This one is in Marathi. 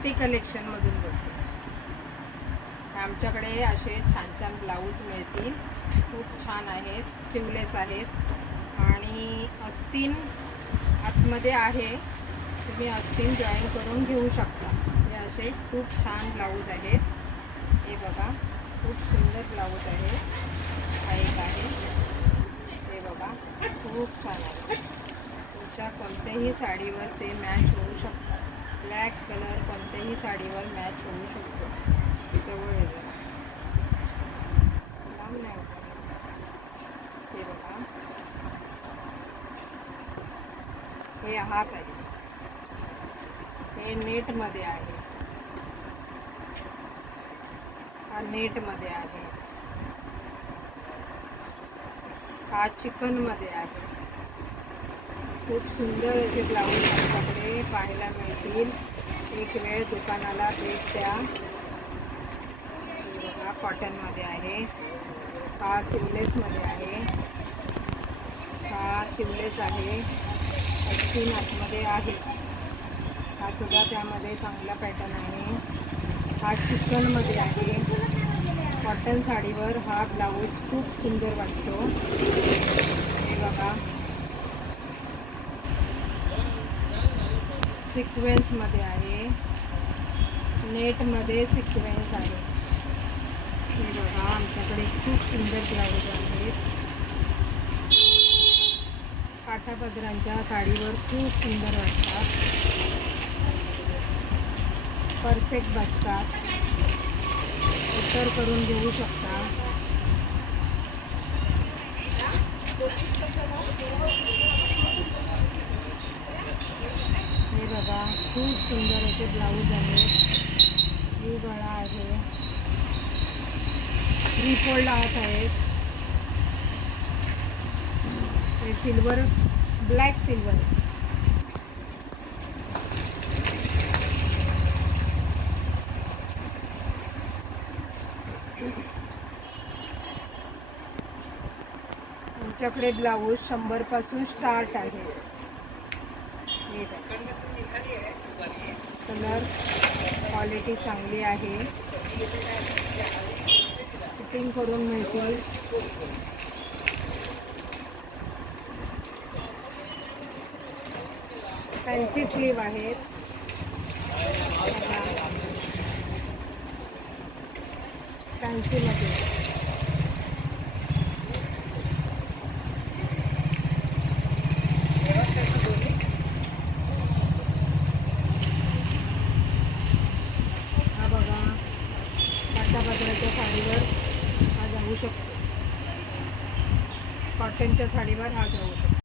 स्वाती कलेक्शनमधून बोलते. आमच्याकडे असे छान छान ब्लाऊज मिळतील. खूप छान आहेत, सिवलेस आहेत आणि अस्तीन आतमध्ये आहे. तुम्ही अस्तीन जॉईन करून घेऊ शकता. हे असे खूप छान ब्लाऊज आहेत. हे बघा, खूप सुंदर ब्लाऊज आहे. हा एक आहे, हे बघा, खूप छान आहे. तुमच्या कोणत्याही साडीवर ते मॅच होऊ शकतात. ब्लॅक कलर कोणत्याही साडीवर मॅच होऊ शकतो. जवळ येतो, लांब नाही होत. हे बघा, हे हात आहे, हे नेटमध्ये आहे. हा नेटमध्ये आहे. हा चिकनमध्ये आहे. खूप सुंदर असे ब्लाऊज आमच्याकडे पाहायला मिळतील. एक वेळ दुकानाला भेट द्या. हा कॉटनमध्ये आहे. हा सिवलेसमध्ये आहे. हा सिवलेस आहे. अस्तीन आतमध्ये आहे. हा सुद्धा त्यामध्ये चांगला पॅटर्न आहे. हा चिकनमध्ये आहे. कॉटन साडीवर हा ब्लाऊज खूप सुंदर वाटतो. हे बघा, सिक्वेन्समध्ये आहे. नेटमध्ये सिक्वेन्स आहे. हे बघा, आमच्याकडे खूप सुंदर ब्लाऊज आहेत. काठापदरांच्या साडीवर खूप सुंदर वाटतात. परफेक्ट बसतात. उत्तर करून घेऊ शकता. हे बघा, खूप सुंदर असे ब्लाऊज आहेत. ही गळा आहे. 3 फोल्ड हात आहेत. हे सिल्वर, ब्लॅक सिल्वर. आमच्याकडे ब्लाऊज 100 पासून स्टार्ट आहे. कलर क्वालिटी चांगली आहे. फिटिंग करून मिळतील. फॅन्सी स्लीव आहेत. फॅन्सीमध्ये हा बघा, काठापदराच्या साडीवर हा जाऊ शकतो. कॉटनच्या साडीवर हा जाऊ शकतो.